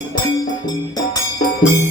Música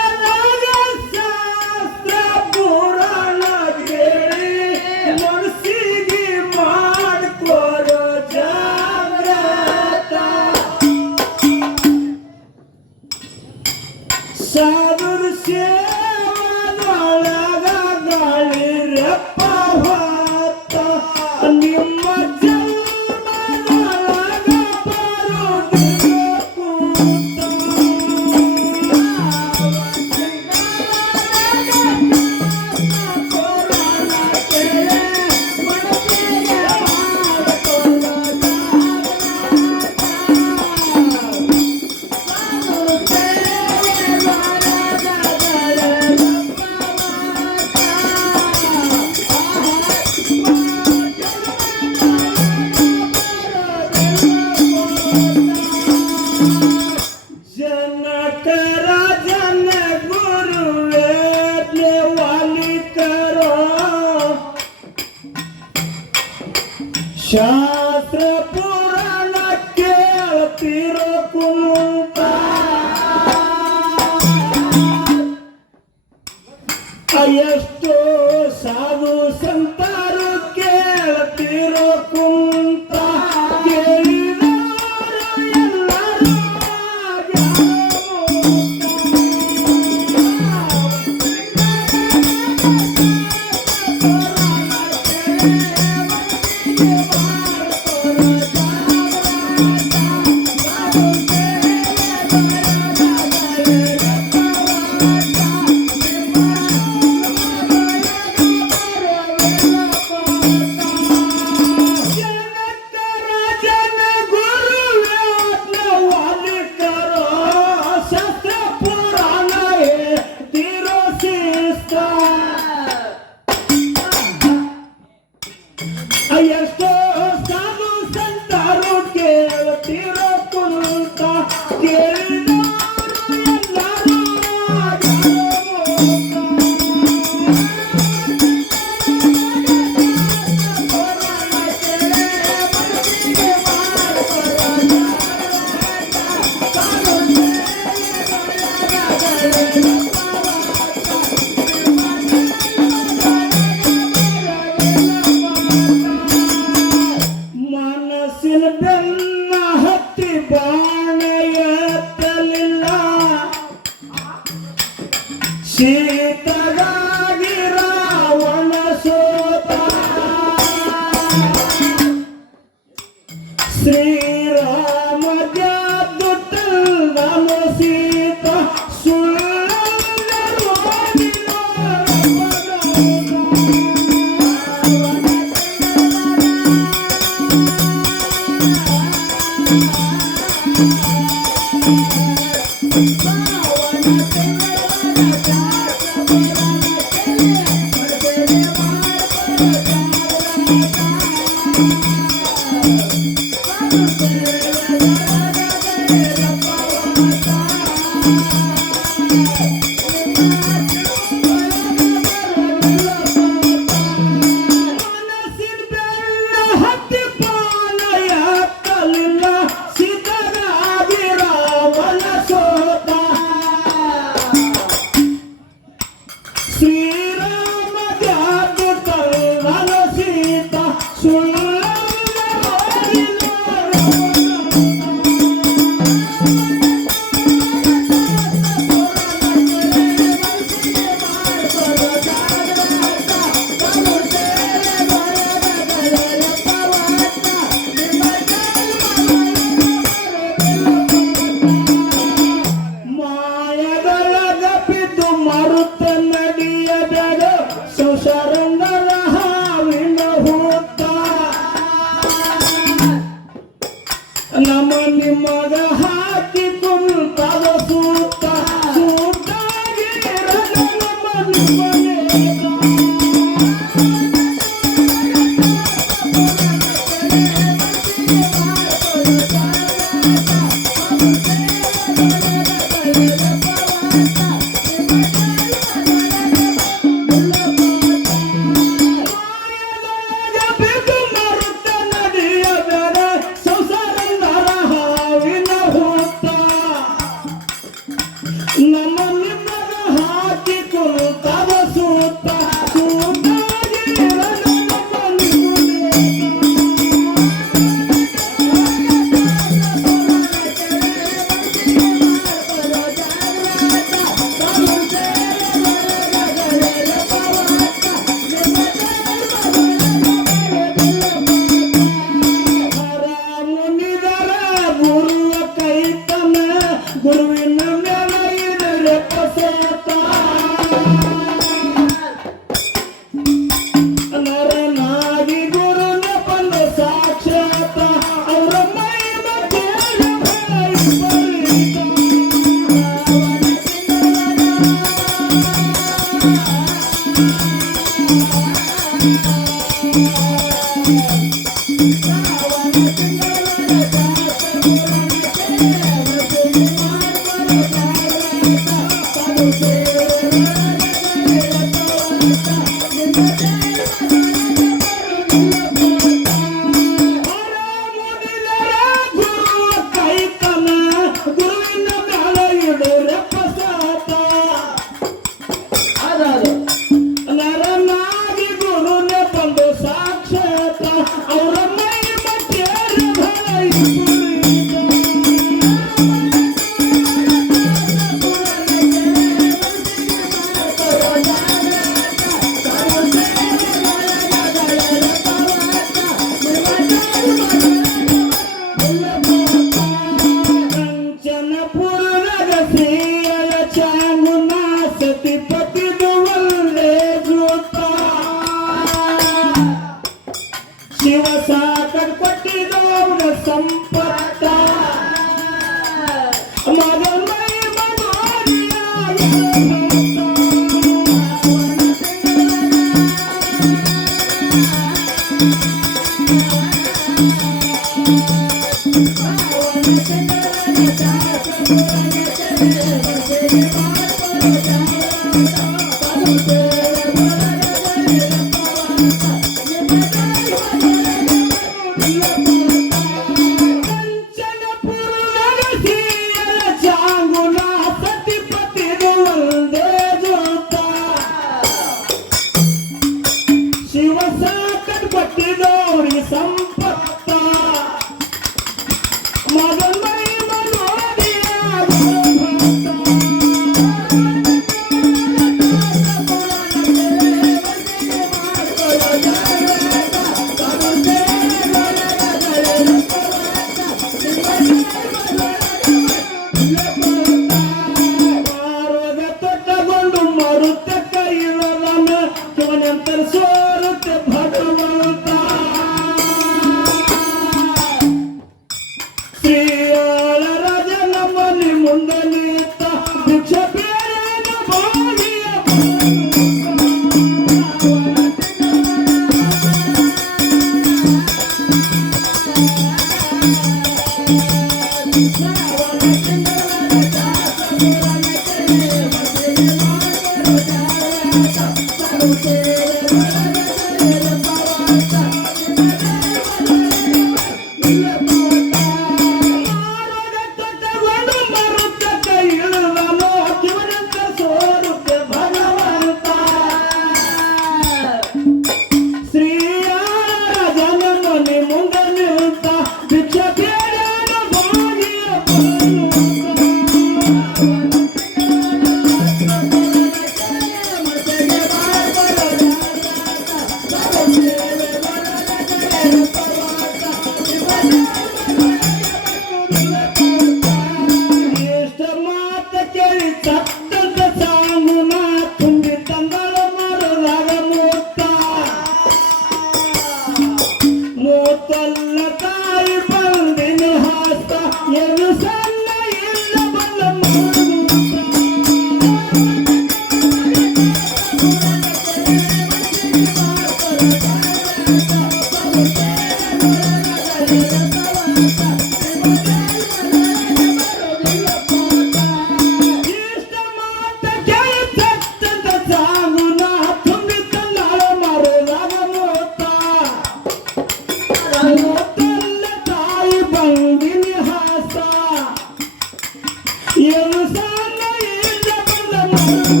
thank you.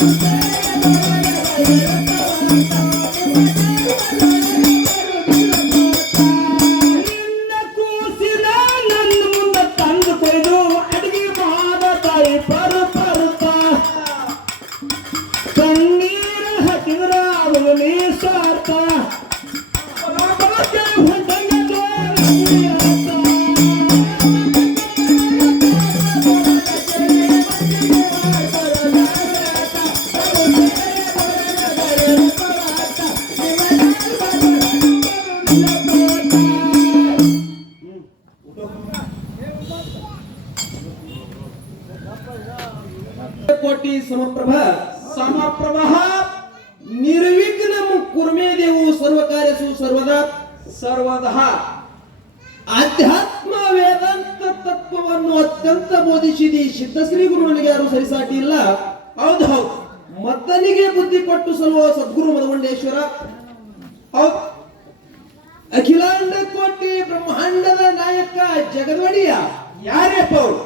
ನಿನ್ನ ಸರ್ವ ಕಾರ್ಯಸು ಸರ್ವದಾ ಸರ್ವದಃ. ಆಧ್ಯಾತ್ಮ ವೇದಾಂತ ತತ್ವವನ್ನು ಅತ್ಯಂತ ಬೋಧಿಸಿದಿ ಸಿದ್ಧಶ್ರೀ ಗುರುವಿನಿಗೆ ಯಾರು ಸರಿಸಾಟಿ ಇಲ್ಲ ಹೌದು ಹೌದು. ಮತ್ತನಿಗೆ ಬುದ್ಧಿ ಕೊಟ್ಟು ಸಲುವ ಸದ್ಗುರು ಮಧುಮಂಡೇಶ್ವರ. ಹೌದು. ಅಖಿಲಾಂಡ ಕೋಟಿ ಬ್ರಹ್ಮಾಂಡದ ನಾಯಕ ಜಗದ್ವಡಿಯ ಯಾರೇ ಪೌರ್.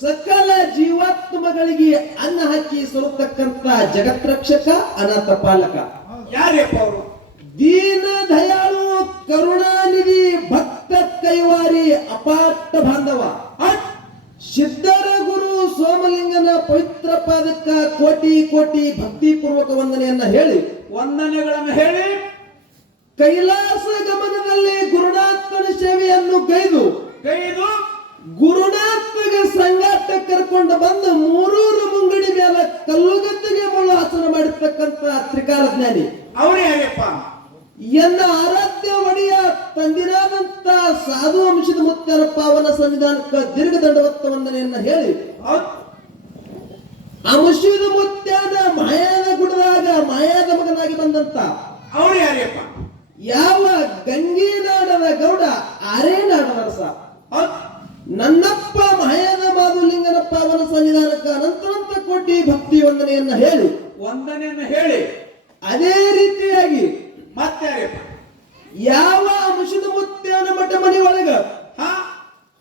ಸಕಲ ಜೀವಾತ್ಮಗಳಿಗೆ ಅನ್ನ ಹಾಕಿ ಸಲುತಕ್ಕಂತ ಜಗತ್ರಕ್ಷಕ ಅನಾಥ ಪಾಲಕ. ಯಾರೇ ಅವರು ದೀನ ದಯಾಳು ಕರುಣಾನಿಧಿ ಭಕ್ತ ಕೈವಾರಿ ಅಪಾರ್ಥ ಬಾಂಧವ. ಅಟ್ ಸಿದ್ಧರ ಗುರು ಸೋಮಲಿಂಗನ ಪವಿತ್ರ ಪಾದಕ್ಕ ಕೋಟಿ ಕೋಟಿ ಭಕ್ತಿ ಪೂರ್ವಕ ವಂದನೆಯನ್ನ ಹೇಳಿ ವಂದನೆಗಳನ್ನು ಹೇಳಿ ಕೈಲಾಸ ಗಮನದಲ್ಲಿ ಗುರುನಾಥನ ಸೇವೆಯನ್ನು ಕೈದು ಕೈದು ಗುರುನಾಥಗ ಸಂಗಾಟ ಕರ್ಕೊಂಡು ಬಂದು ಮೂರೂರು ಮುಂಗಡಿ ಮೇಲೆ ಕಲ್ಲುಗತ್ತಿಗೆ ಮುಳ್ಳು ಹಾಸನ ಮಾಡಿರ್ತಕ್ಕಂತ ತ್ರಿಕಾಲ ಜ್ಞಾನಿ ಅವರೇ ಯಾರಪ್ಪ? ಎನ್ನ ಆರಾಧ್ಯ ಒಡೆಯ ತಂದಿರಾದಂತ ಸಾಧು ಅಂಶದ ಮುತ್ತರ ಪಾವನ ಸನ್ನಿಧಾನಕ್ಕ ದೀರ್ಘ ದಂಡವತ್ತ ವಂದನೆಯನ್ನ ಹೇಳಿ. ಆ ಅಂಶದ ಮುತ್ಯಾದ ಮಾಯಾದ ಗುಡದಾಗ ಮಾಯಾದ ಮಗನಾಗಿ ಬಂದಂತ ಅವನು ಯಾರ್ಯಪ್ಪ? ಯಾವ ಗಂಗೀನಾಡದ ಗೌಡ ಆರೇ ರಸ ಹೌದು ನನ್ನಪ್ಪ ಮಾಯಾದ ಮಾಧುಲಿಂಗನ ಪಾವನ ಸನ್ನಿಧಾನಕ್ಕ ಅನಂತನಂತ ಕೋಟಿ ಭಕ್ತಿ ವಂದನೆಯನ್ನ ಹೇಳಿ. ವಂದನೆಯನ್ನ ಹೇಳಿ. ಅದೇ ರೀತಿಯಾಗಿ ಮತ್ತಾರ್ಯಪ್ಪ ಯಾವ ಅಂಶದ ಮುತ್ಯಾನ ಮಠ ಒಳಗ ಹಾ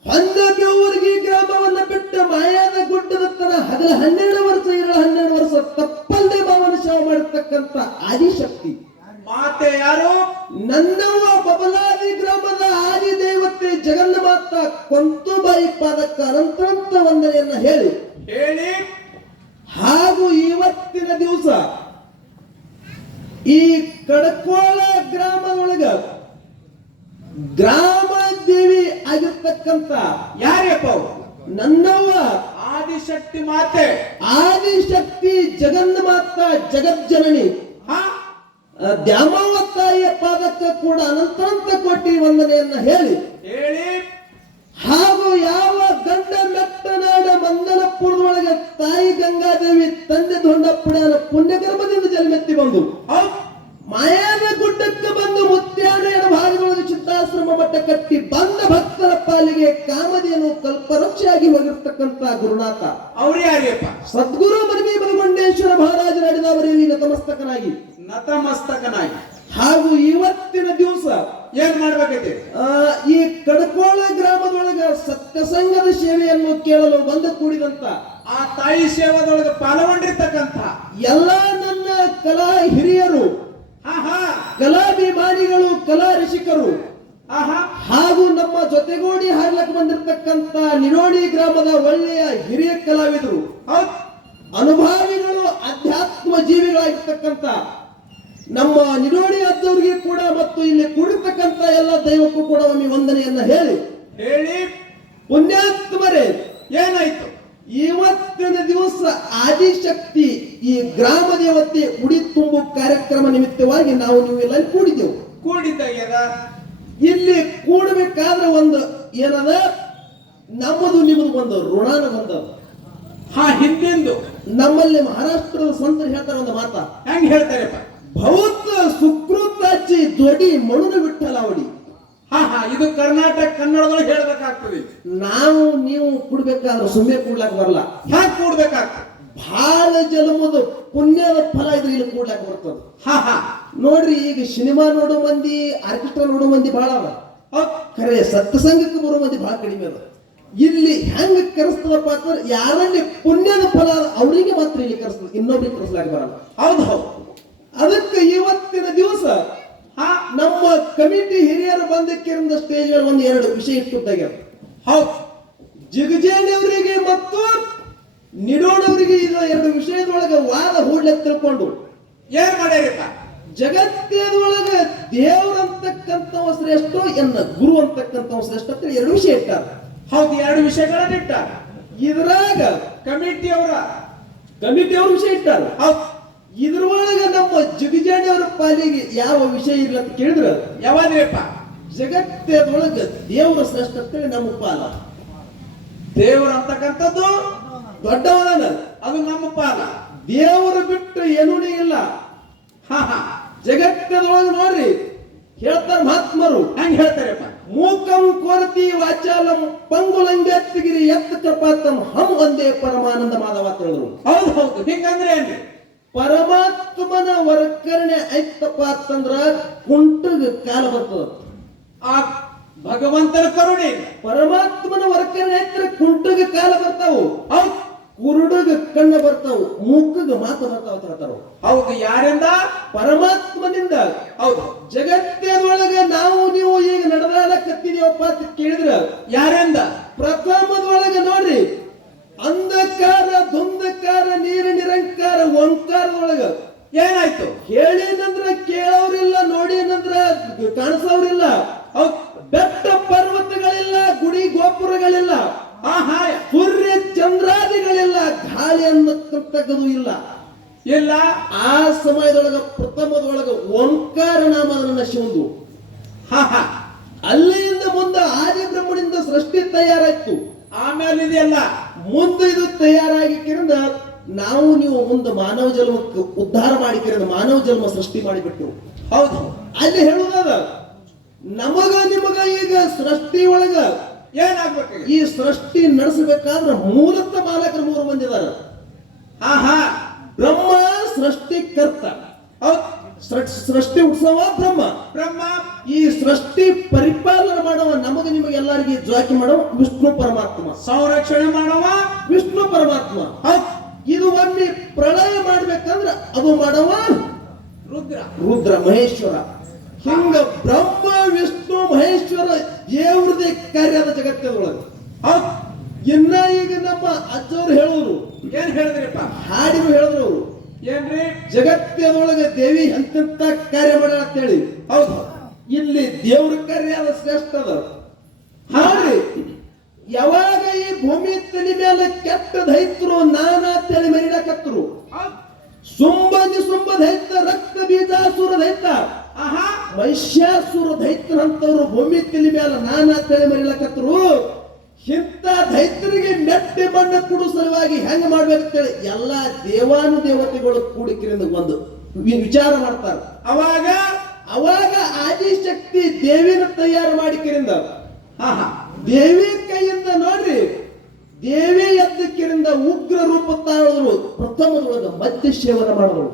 ಹೊಂದಬೇವರ್ಗಿ ಗ್ರಾಮವನ್ನ ಬಿಟ್ಟು ಮಾಯಾದ ಗುಡ್ಡದ ತರ ಹದಿನ ಹನ್ನೆರಡು ವರ್ಷ ಇರೋ ಹನ್ನೆರಡು ವರ್ಷ ತಪ್ಪಲ್ಲದೆ ಭಾವನ ಸೇವೆ ಮಾಡಿರ್ತಕ್ಕಂಥ ಆದಿಶಕ್ತಿ. ಮಾತೆ ಯಾರು? ನನ್ನವ್ವ ಬಬಲಾದಿ ಗ್ರಾಮದ ಆದಿ ದೇವತೆ ಜಗನ್ಮಾತ ಕೊಂತುಬಾಯಿ ಪಾದಕ್ಕ ಅನಂತರಂತ ವಂದನೆಯನ್ನ ಹೇಳಿ. ಹೇಳಿ. ಹಾಗೂ ಇವತ್ತಿನ ದಿವಸ ಈ ಕಡಕೋಳ ಗ್ರಾಮದೊಳಗ ಗ್ರಾಮ ದೇವಿ ಆಗಿರ್ತಕ್ಕಂತ ಯಾರ್ಯಪ್ಪ ನನ್ನವ ನನ್ನವ್ವ. ಆದಿಶಕ್ತಿ ಮಾತೆ. ಆದಿಶಕ್ತಿ ಜಗನ್ಮಾತ ಜಗಜ್ಜನನಿ. ಹಾ. ಆ, ದ್ಯಾಮವ್ವ ತಾಯಿಯ ಪಾದಕ್ಕ ಕೂಡ ಅನಂತಂತ ಕೋಟಿ ವಂದನೆಯನ್ನ ಹೇಳಿ. ಹೇಳಿ. ಹಾಗೂ ಯಾವ ಗಂಡ ಮೆಟ್ಟನಾಡ ಮಂದನಪುರದೊಳಗೆ ತಾಯಿ ಗಂಗಾದೇವಿ ತಂದೆ ದೊಡ್ಡಪ್ಪನ ಪುಣ್ಯಕರ್ಮದಿಂದ ಜನ್ಮೆತ್ತಿ ಬಂದು ಮಾಯಾದ ಗುಡ್ಡಕ್ಕೆ ಬಂದು ಮುತ್ಯಾನ ಭಾಗದೊಳಗೆ ಚಿತ್ತಾಶ್ರಮ ಮಠ ಕಟ್ಟಿ ಬಂದ ಭಕ್ತರ ಪಾಲಿಗೆ ಕಾಮಧೇನು ಕಲ್ಪರಕ್ಷೆಯಾಗಿ ಹೋಗಿರ್ತಕ್ಕಂತ ಗುರುನಾಥ. ಅವ್ರು ಯಾರ್ಯಪ್ಪ? ಸದ್ಗುರು ಮನವಿ ಬಲಗೊಂಡೇಶ್ವರ ಮಹಾರಾಜ ನಡೆದವರೇ ನತಮಸ್ತಕನಾಗಿ. ನತಮಸ್ತಕನಾಗಿ. ಹಾಗೂ ಇವತ್ತಿನ ದಿವಸ ಏನ್ ಮಾಡ್ಬೇಕೈತಿ? ಆ, ಈ ಕಡಕೋಳ ಗ್ರಾಮದೊಳಗ ಸತ್ಯಸಂಗದ ಸೇವೆಯನ್ನು ಕೇಳಲು ಬಂದ ಕೂಡಿದಂತ ಆ ತಾಯಿ ಸೇವಾದೊಳಗೆ ಪಾಲ್ಗೊಂಡಿರ್ತಕ್ಕಂತ ಎಲ್ಲ ನನ್ನ ಕಲಾ ಹಿರಿಯರು ಕಲಾಭಿಮಾನಿಗಳು ಕಲಾ ರಸಿಕರು ಆಹಾ ಹಾಗೂ ನಮ್ಮ ಜೊತೆಗೂಡಿ ಹಾರ್ಲಕ್ ಬಂದಿರತಕ್ಕಂತ ನಿರೋಡಿ ಗ್ರಾಮದ ಒಳ್ಳೆಯ ಹಿರಿಯ ಕಲಾವಿದರು ಅನುಭವಿಗಳು ಅನುಭಾವಿಗಳು ಅಧ್ಯಾತ್ಮ ಜೀವಿಗಳಾಗಿರ್ತಕ್ಕಂಥ ನಮ್ಮ ನಿರೋಡಿ ಅದ್ದವರಿಗೆ ಕೂಡ ಮತ್ತು ಇಲ್ಲಿ ಕೂಡಿರ್ತಕ್ಕಂಥ ಎಲ್ಲ ದೈವಕ್ಕೂ ಕೂಡ ಒಮ್ಮೆ ವಂದನೆಯನ್ನ ಹೇಳಿ. ಹೇಳಿ. ಪುಣ್ಯಾತ್ಮರೇ ಏನಾಯ್ತು? ಇವತ್ತಿನ ದಿವಸ ಆದಿಶಕ್ತಿ ಈ ಗ್ರಾಮ ದೇವತೆ ಉಡಿ ತುಂಬು ಕಾರ್ಯಕ್ರಮ ನಿಮಿತ್ತವಾಗಿ ನಾವು ನೀವು ಎಲ್ಲ ಕೂಡಿದೆವು. ಕೂಡಿದ್ದಾಗ್ಯದ? ಇಲ್ಲಿ ಕೂಡಬೇಕಾದ್ರೆ ಒಂದು ಏನದ? ನಮ್ಮದು ನಿಮ್ಮದು ಒಂದು ಋಣಾನ ಬಂದದ ಹಾ ಹಿಂದೆಂದು. ನಮ್ಮಲ್ಲಿ ಮಹಾರಾಷ್ಟ್ರದ ಸಂತರು ಹೇಳ್ತಾರೆ ಒಂದು ಮಾತ. ಹೆಂಗ್ ಹೇಳ್ತಾರಪ್ಪ? ಭೌತ ಸುಕೃತಾಚಿ ದೊಡಿ ಮಣುನ ವಿಠಲಾವಡಿ ಹಾ ಹಾ ಇದು ಕರ್ನಾಟಕ ಕನ್ನಡದೊಳಗೆ ಹೇಳ್ಬೇಕಾಗ್ತದೆ. ನಾವು ನೀವು ಕುಡ್ಬೇಕಾದ್ರೆ ಸುಮ್ಮನೆ ಕೂಡ್ಲಾಕ ಬರಲ್ಲ. ಹ್ಯಾಕ್ ಕೂಡ್ಬೇಕಾಗ್ತದೆ. ಬಹಳ ಜನ್ಮದ ಪುಣ್ಯದ ಫಲ ಇದು ಇಲ್ಲಿ ಕೂಡ್ಲಾಕ ಬರ್ತದ. ಹಾ ಹಾ. ನೋಡ್ರಿ ಈಗ ಸಿನಿಮಾ ನೋಡೋ ಮಂದಿ ಆರ್ಕೆಸ್ಟ್ರಾ ನೋಡೋ ಮಂದಿ ಬಹಳ ಕರೆ ಖರೆ ಸತ್ಸಂಗಕ್ಕೆ ಬರೋ ಮಂದಿ ಬಹಳ ಕಡಿಮೆ ಅದ ಇಲ್ಲಿ ಹೆಂಗ್ ಕರೆಸ್ತದಪ್ಪ ಅಂತಂದ್ರೆ ಯಾರಲ್ಲಿ ಪುಣ್ಯದ ಫಲ ಅದ ಅವರಿಗೆ ಮಾತ್ರ ಇಲ್ಲಿ ಕರೆಸ್ತದೆ ಇನ್ನೊಬ್ರಿಗೆ ಕರೆಸ್ಲಾಕ ಬರಲ್ಲ. ಹೌದು ಹೌದ್. ಅದಕ್ಕೆ ಇವತ್ತಿನ ದಿವಸ ಆ ನಮ್ಮ ಕಮಿಟಿ ಹಿರಿಯರು ಬಂದಕ್ಕಿರಂದ ಸ್ಟೇಜ್ ಒಂದು ಎರಡು ವಿಷಯ ಇಟ್ಟುತ್ತಾಗ್ಯಾರ ಹೌದ್. ಜಿಗಜೇನವರಿಗೆ ಮತ್ತು ನಿಡೋಣವರಿಗೆ ಇದು ಎರಡು ವಿಷಯದೊಳಗೆ ವಾದ ಹೂಡ್ಲೆ ತಿಳ್ಕೊಂಡು ಏನ್ ಮಾಡ್ಯಾರಪ್ಪ? ಜಗತ್ತದೊಳಗ ದೇವರಂತಕ್ಕಂಥವ ಶ್ರೇಷ್ಠ ಎನ್ನ ಗುರು ಅಂತಕ್ಕಂಥವ ಶ್ರೇಷ್ಠ ಅಂತ ಎರಡು ವಿಷಯ ಇಟ್ಟಾರ. ಹೌದು ಎರಡು ವಿಷಯಗಳನ್ನ ಇಟ್ಟಾರ. ಇದ್ರಾಗ ಕಮಿಟಿ ಅವರ ಕಮಿಟಿ ಅವ್ರ ವಿಷಯ ಇಟ್ಟಾರ. ಹೌದ್. ಇದ್ರೊಳಗ ನಮ್ಮ ಜಗಜಾಣಿಯವರ ಪಾಲಿಗೆ ಯಾವ ವಿಷಯ ಇಲ್ಲ ಅಂತ ಕೇಳಿದ್ರ? ಯಾವಾಗ ಜಗತ್ತದೊಳಗ ದೇವರ ಶ್ರೇಷ್ಠ ಅಂತೇಳಿ ನಮ್ಮ ಪಾಲ. ದೇವರ ಅಂತಕ್ಕಂಥದ್ದು ದೊಡ್ಡವನ ಅದು ನಮ್ಮ ಪಾಲ. ದೇವರು ಬಿಟ್ಟು ಏನೂ ಇಲ್ಲ. ಹಾ ಹಾ. ಜಗತ್ತದೊಳಗೆ ನೋಡ್ರಿ ಹೇಳ್ತಾರೆ ಮಹಾತ್ಮರು. ಹೆಂಗ್ ಹೇಳ್ತಾರಪ್ಪ? ಮೂಕಂ ಕೊರತಿ ವಾಚಾಲಂ ಪಂಗುಲಂಗತ್ತಿಗಿರಿ ಎತ್ತ ಚಪಾತಂ ಹಂ ಒಂದೇ ಪರಮಾನಂದ ಮಾಧವ ಅಂತ ಹೇಳಿದ್ರು. ಹೌದು ಹೌದು. ಹಿಂಗಂದ್ರೆ ಏನ್ರಿ? ಪರಮಾತ್ಮನ ವರ್ಕರಣೆ ಐತಪ್ಪ ಅಂತಂದ್ರ ಕುಂಟಗ ಕಾಲ ಬರ್ತದ. ಆ ಭಗವಂತನ ಕರುಣೆ. ಪರಮಾತ್ಮನ ವರ್ಕರಣೆ ಐತ್ರ ಕುಂಟಗ ಕಾಲ ಬರ್ತಾವು. ಕುರುಡಗ ಕಣ್ಣ ಬರ್ತಾವು. ಮೂಕಗ ಮಾತು ಬರ್ತಾವ ಹೇಳ್ತಾರ. ಹೌದು ಯಾರಿಂದ? ಪರಮಾತ್ಮನಿಂದ. ಹೌದು. ಜಗತ್ತದೊಳಗೆ ನಾವು ನೀವು ಈಗ ನಡೆದಾಡಕತ್ತಿದೀವಪ್ಪ ಅಂತ ಕೇಳಿದ್ರ. ಯಾರಿಂದ? ಪ್ರಥಮದೊಳಗೆ ನೋಡ್ರಿ. ಅಂಧಕಾರ ಧುಂಧಕಾರ ನೀರು ನಿರಂಕಾರ, ಓಂಕಾರದೊಳಗ ಏನಾಯ್ತು? ಹೇಳಿನಂದ್ರ ಕೇಳೋರಿಲ್ಲ, ನೋಡಿನಂದ್ರ ಕಾಣಿಸೋರಿಲ್ಲ. ಬೆಟ್ಟ ಪರ್ವತಗಳಿಲ್ಲ, ಗುಡಿ ಗೋಪುರಗಳಿಲ್ಲ, ಆಹಾ ಹುರ್ರಿ ಚಂದ್ರಾದಿಗಳಿಲ್ಲ, ಗಾಳಿ ತಕ್ಕದು ಇಲ್ಲ. ಇಲ್ಲ, ಆ ಸಮಯದೊಳಗ, ಪ್ರಥಮದೊಳಗ ಓಂಕಾರ ನಾಮದನ್ನ ಶಿವಂದು ಹಾ ಹಾ. ಅಲ್ಲಿಂದ ಮುಂದೆ ಆದಿ ಬ್ರಹ್ಮನಿಂದ ಸೃಷ್ಟಿ ತಯಾರಾಯ್ತು. ಆಮೇಲೆ ಇದೆಯಲ್ಲ ಮುಂದೆ ಇದು ತಯಾರಾಗಿಕ್ಕಿರಂದ ನಾವು ನೀವು ಮುಂದೆ ಮಾನವ ಜನ್ಮಕ್ಕೆ ಉದ್ಧಾರ ಮಾಡಿಕಿರಿಂದ ಮಾನವ ಜನ್ಮ ಸೃಷ್ಟಿ ಮಾಡಿಬಿಟ್ಟು ಹೌದು. ಅಲ್ಲಿ ಹೇಳುವುದಲ್ಲ ನಮಗ ನಿಮಗ ಈಗ ಸೃಷ್ಟಿ ಒಳಗ ಏನಾಗ್ಬೇಕು ಈ ಸೃಷ್ಟಿ ನಡೆಸಬೇಕಾದ್ರೆ ಮೂಲತ ಮಾಲಕರು ಮೂರು ಮಂದಿ ಇದಾರ. ಆಹಾ. ಬ್ರಹ್ಮ ಸೃಷ್ಟಿ ಕರ್ತ. ಸೃ- ಸೃಷ್ಟಿ ಉತ್ಸವ ಬ್ರಹ್ಮ. ಬ್ರಹ್ಮ. ಈ ಸೃಷ್ಟಿ ಪರಿಪಾಲನೆ ಮಾಡುವ ನಮಗೆ ನಿಮಗೆ ಎಲ್ಲರಿಗೆ ಜ್ವಾಕಿ ಮಾಡುವ ವಿಷ್ಣು ಪರಮಾತ್ಮ. ಸಂರಕ್ಷಣೆ ಮಾಡುವ ವಿಷ್ಣು ಪರಮಾತ್ಮ. ಇದು ಒಮ್ಮೆ ಪ್ರಳಯ ಮಾಡ್ಬೇಕಂದ್ರ ಅದು ಮಾಡವ ರುದ್ರ. ರುದ್ರ ಮಹೇಶ್ವರ. ಹಿಂಗ ಬ್ರಹ್ಮ ವಿಷ್ಣು ಮಹೇಶ್ವರ ದೇವ್ರದೇ ಕಾರ್ಯದ ಜಗತ್ತದೊಳಗೆ. ಹೌದ್. ಇನ್ನ ಈಗ ನಮ್ಮ ಅಜ್ಜವ್ರು ಹೇಳೋರು ಏನ್ ಹೇಳಿದ್ರಿಪ್ಪ? ಹಾಡಿರು ಹೇಳಿದ್ರು ಅವರು. ಏನ್ರಿ? ಜಗತ್ತಿನೊಳಗೆ ದೇವಿ ಎಂತೆಂತ ಕಾರ್ಯ ಮಾಡ್ಯಾಳ ಅಂತೇಳಿ? ಹೌದು. ಇಲ್ಲಿ ದೇವ್ರ ಕಾರ್ಯ ಅದ ಶ್ರೇಷ್ಠ ಅದ. ಹಾಡ್ರಿ. ಯಾವಾಗ ಈ ಭೂಮಿ ತಲೆ ಮೇಲೆ ಕೆಟ್ಟ ದೈತ್ರು ನಾನಾ ತಲೆ ಮರಿಡಕತ್ರು ಹೌದ್ ಸುಂಬ ದೈತ ರಕ್ತ ಬೀಜಾಸುರ ದೈತ ಆಹಾ. ಮಹಿಷಾಸುರ ದೈತ್ಯರಂತವ್ರು ಭೂಮಿ ತಲೆ ಮೇಲೆ ನಾನಾ ತಲೆ ಮರಿಲಕತ್ರು. ಇಂಥ ದೈತ್ಯರಿಗೆ ಮೆಟ್ಟಿ ಮಣ್ಣು ಕೊಡು ಸಲುವಾಗಿ ಹೆಂಗ ಮಾಡ್ಬೇಕಂತೇಳಿ ಎಲ್ಲಾ ದೇವಾನು ದೇವತೆಗಳು ಕೂಡಿಕಿರಿಂದ ಒಂದು ವಿಚಾರ ಮಾಡ್ತಾರೆ. ಅವಾಗ? ಅವಾಗ ಆದಿಶಕ್ತಿ ದೇವಿನ ತಯಾರು ಮಾಡಿಕಿರಿಂದ. ಹಾ ಹಾ. ದೇವಿ ಕೈಯಿಂದ ನೋಡ್ರಿ ದೇವಿ ಎದ್ದಕ್ಕಿರಿಂದ ಉಗ್ರ ರೂಪ ತಾಳಿದ್ರು ಪ್ರಥಮದೊಳಗ ಮದ್ಯ ಸೇವನೆ ಮಾಡಿದ್ರು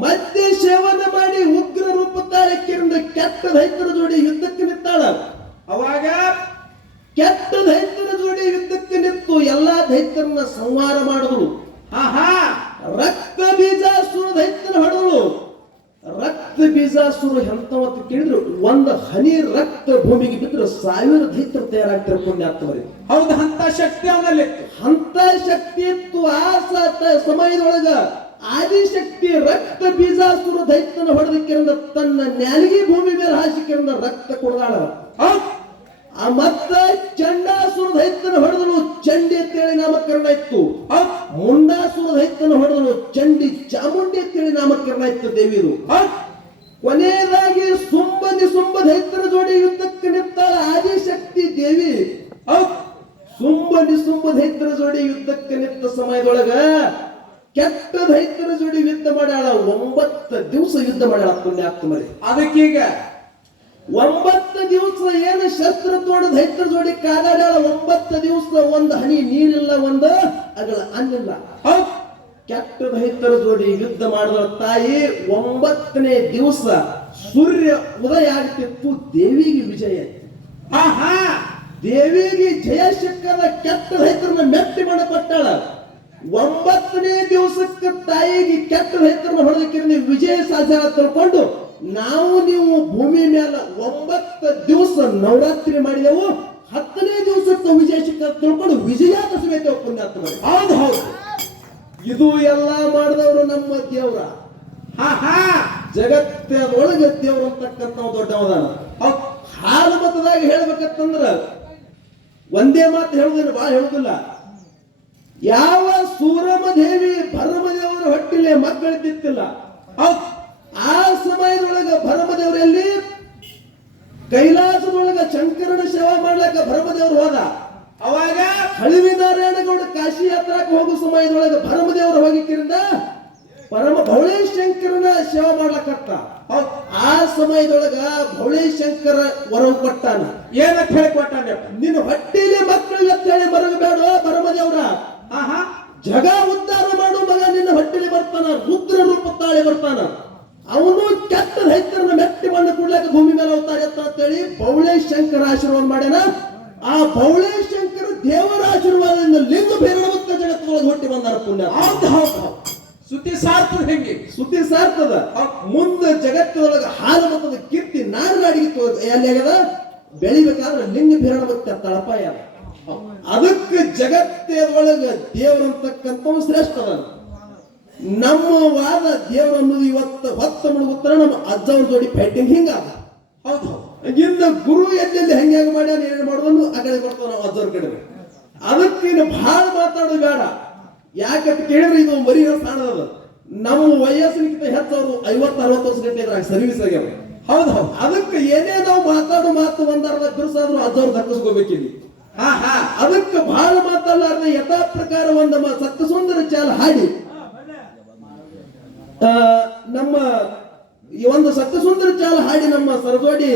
ಮದ್ಯ ಸೇವನೆ ಮಾಡಿ ಉಗ್ರ ರೂಪ ತಾಳಕ್ಕಿರಿಂದ ಕೆಟ್ಟ ರೈತರ ಜೋಡಿ ಯುದ್ಧಕ್ಕೆ ನಿಂತಾಳ. ಅವಾಗ? ಕೆಟ್ಟ ದೈತ್ಯರ ಜೋಡಿ ಯುದ್ಧಕ್ಕೆ ನಿಂತು ಎಲ್ಲಾ ದೈತ್ಯರನ್ನ ಸಂಹಾರ ಮಾಡಿದ್ರು ಆಹಾ! ರಕ್ತ ರಕ್ತ ಬೀಜಾಸುರ ದೈತ್ಯನ ಹೊಡೆದಳು ರಕ್ತ ಬೀಜಾಸುರ ಎಂತವತ್ತು ಕೇಳಿದ್ರು ಒಂದು ಹನಿ ರಕ್ತ ಭೂಮಿಗೆ ಬಿದ್ದರೆ ಸಾವಿರ ದೈತ್ಯರು ತಯಾರಾಗ್ತಾರೆ ಪುಣ್ಯಾತ್ಮರಿ ಹೌದು ಅಂತ ಶಕ್ತಿ ಅವನಲ್ಲಿ ಅಂತ ಶಕ್ತಿ ಇತ್ತು ಆ ಸಮಯದೊಳಗ ಆದಿಶಕ್ತಿ ರಕ್ತ ಬೀಜಾಸುರ ದೈತ್ಯನ ಹೊಡೆದಕ್ಕಿರಂದ ತನ್ನ ನ್ಯಾಲಿಗೆ ಭೂಮಿ ಮೇಲೆ ಹಾಸಿಕಿರಂದ ರಕ್ತ ಕೊಡದಾಳ. ಆ ಮತ್ತ ಚಂಡಾಸುರ ದೈತ್ಯನ ಹೊಡೆದನು. ಚಂಡಿ ಅಂತೇಳಿ ನಾಮಕರಣ ಇತ್ತು. ಆ ಮುಂಡಾಸುರ ದೈತ್ಯನ ಹೊಡೆದನು. ಚಂಡಿ ಚಾಮುಂಡಿ ಅಂತೇಳಿ ನಾಮಕರಣ ಇತ್ತು ದೇವಿದು ಆ ಕೊನೆಯದಾಗಿ ಸುಂಬ ಸುಂಬದ ಹೆತ್ತರ ಜೋಡಿ ಯುದ್ಧಕ್ಕೆ ನಿಂತಾಳ ಆದಿಶಕ್ತಿ ದೇವಿ. ಸುಂಬದಿ ಸುಂಬ ಹೆತ್ತರ ಜೋಡಿ ಯುದ್ಧಕ್ಕೆ ನಿಂತ ಸಮಯದೊಳಗ ಕೆಟ್ಟ ದೈತ್ಯರ ಜೋಡಿ ಯುದ್ಧ ಮಾಡ್ಯಾಳ. ಒಂಬತ್ತು ದಿವಸ ಯುದ್ಧ ಮಾಡ್ಯಾಳ ಪುಣ್ಯಾತ್ಮರಿ ಅದಕ್ಕೀಗ ಒಂಬತ್ತು ದಿವಸ ಏನು ಶಸ್ತ್ರ ತೋಡದ ದೈತ್ಯರ ಜೋಡಿ ಕಾದಾಡಳ ಒಂಬತ್ತು ದಿವಸ ಒಂದು ಹನಿ ನೀರಿಲ್ಲ ಒಂದು ಅಗಳ ಅನ್ನಿಲ್ಲ ಕೆಟ್ಟದ ಕೆಟ್ಟ ತೋಡಿ ಜೋಡಿ ಯುದ್ಧ ಮಾಡಿದ ತಾಯಿ ಒಂಬತ್ತನೇ ದಿವಸ ಸೂರ್ಯ ಉದಯ ಆಗ್ತಿತ್ತು ದೇವಿಗೆ ವಿಜಯ ಆಹಾ. ಹಾ ದೇವಿಗೆ ಜಯ ಸಿಕ್ಕದ ಕೆಟ್ಟ ರೈತರನ್ನ ಮೆಟ್ಟಿ ಮಾಡಪಟ್ಟಾಳ ಒಂಬತ್ತನೇ ದಿವಸಕ್ಕೆ ತಾಯಿಗೆ ಕೆಟ್ಟ ರೈತರನ್ನ ಹೊಡೆದಕ್ಕಿರ ವಿಜಯ ಸಾಧನ ತಿಳ್ಕೊಂಡು ನಾವು ನೀವು ಭೂಮಿ ಮೇಲೆ ಒಂಬತ್ತು ದಿವಸ ನವರಾತ್ರಿ ಮಾಡಿದೆವು ಹತ್ತನೇ ದಿವಸಕ್ಕೆ ವಿಜಯ ಸಿಕ್ಕ ತಿಳ್ಕೊಂಡು ವಿಜಯ ಐತೆ ಪುಣ್ಯಾತ್ಮ ಹೌದು ಹೌದು. ಇದು ಎಲ್ಲ ಮಾಡಿದವರು ನಮ್ಮ ದೇವ್ರ. ಹಾ ಹಾ. ಜಗತ್ತದೊಳಗೆ ದೇವ್ರ ಅಂತಕ್ಕಂಥ ದೊಡ್ಡವದಾನ ಹಾಲು ಮತದಾಗ ಹೇಳ್ಬೇಕಂತಂದ್ರ ಒಂದೇ ಮಾತು ಹೇಳುದಿಲ್ಲ ಬಾ ಹೇಳುದಿಲ್ಲ. ಯಾವ ಸೂರಮ ದೇವಿ ಭರಮದೇವರ ಹೊಟ್ಟಿಲೆ ಮಕ್ಕಳಿದ್ದಿತ್ತಿಲ್ಲ ಆ ಸಮಯದೊಳಗ ಭರಮದೇವರಲ್ಲಿ ಕೈಲಾಸದೊಳಗ ಶಂಕರನ ಸೇವಾ ಮಾಡ್ಲಕ್ಕ ಭರಮದೇವರು ಹೋದ. ಅವಾಗ ಹಳಿವಿ ನಾರಾಯಣಗೌಡ ಕಾಶಿ ಯಾತ್ರಾಕ್ ಹೋಗೋ ಸಮಯದೊಳಗ ಭರಮದೇವರು ಹೋಗಿಕ್ಕಿಂದ ಪರಮ ಭೌಳೇಶಂಕರನ ಸೇವಾ ಮಾಡ್ಲಕತ್ತ ಹೌದ್. ಆ ಸಮಯದೊಳಗ ಭೌಳೇಶಂಕರ ವರ ಕೊಟ್ಟಾನ. ಏನಕ್ಕೆ ಹೇಳಿ ಕೊಟ್ಟಾನಪ್ಪ ನಿನ್ನ ಹೊಟ್ಟೆಯಲ್ಲಿ ಮಕ್ಕಳಿಗೆ ಹೇಳಿ ಮರಗಬೇಡ ಭರಮದೇವ್ರ. ಹಾ ಹಾ ಜಗ ಉದ್ಧಾರ ಮಾಡು ಮಗ ನಿನ್ನ ಹೊಟ್ಟೆಲಿ ಬರ್ತಾನ ರುದ್ರ ರೂಪ ತಾಳಿ ಬರ್ತಾನ. ಅವನು ಕೆಟ್ಟ ರೈತರನ್ನ ಮೆಟ್ಟಿ ಬಂದು ಕೂಡ್ಲಕ್ಕ ಭೂಮಿ ಮೇಲೆ ಹೋಗ್ತಾರೆ ಎತ್ತ ಅಂತೇಳಿ ಬೌಳೆ ಶಂಕರ ಆಶೀರ್ವಾದ ಮಾಡ್ಯಾನ. ಆ ಬೌಳೆ ಶಂಕರ ದೇವರ ಆಶೀರ್ವಾದದಿಂದ ಲಿಂಗ ಭೈರವತ್ತ ಜಗತ್ತೊಳಗೆ ಹೊಟ್ಟಿ ಬಂದಾರ ಪುಣ್ಯ. ಹೌದು ಹೌದು ಸುದ್ದಿ ಸಾರ್ತದ ಹೆಂಗೆ? ಸುದ್ದಿ ಸಾರ್ತದ ಮುಂದೆ ಜಗತ್ತೊಳಗೆ ಹಾಲು ಮತ್ತದ ಕೀರ್ತಿ ನಾರನಾಡಿಗೆ ಎಲ್ಲಿ ಆಗ್ಯದ? ಬೆಳಿಬೇಕಾದ್ರೆ ಲಿಂಗ ಭೈರವತ್ತ ತಳಪಾಯ ಅದ. ಅದಕ್ಕೆ ಜಗತ್ತದೊಳಗ ದೇವರಂತಕ್ಕಂಥ ಶ್ರೇಷ್ಠ ಅದ ನಮ್ಮ ವಾದ ದೇವರನ್ನು ಇವತ್ತು ಹೊತ್ತ ಮುಳುಗುತ್ತರ ನಮ್ಮ ಅಜ್ಜವ್ರ ಜೋಡಿ ಫೈಟಿಂಗ್ ಹಿಂಗಾದ. ಹೌದು ಇನ್ನು ಗುರು ಎಲ್ಲೆಲ್ಲಿ ಹೆಂಗೆ ಮಾಡ್ಯಾನ ಏನು ಮಾಡೋದನ್ನು ಆ ಕಡೆ ಬರ್ತಾವ ನಾವು ಅಜ್ಜವ್ರ ಕಡೆ ಅದಕ್ಕೆ ನೀನು ಬಹಳ ಮಾತಾಡೋದು ಬೇಡ. ಯಾಕಂತ ಕೇಳಿದ್ರೆ ಇದು ಮರಿ ಸ್ಥಾನದ ನಮ್ಮ ವಯಸ್ಸಿನಕ್ಕಿಂತ ಹೆಚ್ಚವರು ಐವತ್ತು ಅರವತ್ತು ವರ್ಷ ಗಂಟೆ ಇದ್ರಾಗ ಸರ್ವಿಸ್ ಆಗ್ಯಾವ ಹೌದು ಹೌದು. ಅದಕ್ಕೆ ಏನೇ ನಾವು ಮಾತಾಡೋ ಮಾತು ಒಂದಾರದ ಬಿರುಸಾದ್ರೂ ಅಜ್ಜವ್ರು ದಕ್ಕಿಸ್ಕೋಬೇಕಿಲ್ಲಿ ಹಾ ಹಾ. ಅದಕ್ಕೆ ಬಹಳ ಮಾತಾಡಲಾರ್ದೆ ಯಥಾ ಪ್ರಕಾರ ಒಂದು ಸತ್ತ ಸುಂದರ ಚಾಲ ಹಾಡಿ. ನಮ್ಮ ಈ ಒಂದು ಸತ್ಯಸುಂದರ ಚಾಲ ಹಾಡಿ ನಮ್ಮ ಸರದೋಡಿ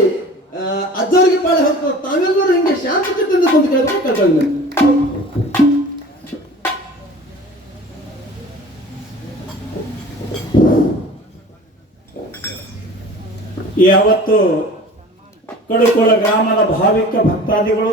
ಅಜ್ಜವ್ರಿಗೆ ಪಾಳೆ ಹೋಗ್ತದೆ ತಾವೆಲ್ಲರೂ ಹಿಂಗೆ ಶಾಂತ ಚಿತ್ತದಿಂದ ಕುಂತು ಕೇಳ್ಬೇಕು ಯಾವತ್ತು ಕಡುಕೋಳ ಗ್ರಾಮದ ಭಾವಿಕ ಭಕ್ತಾದಿಗಳು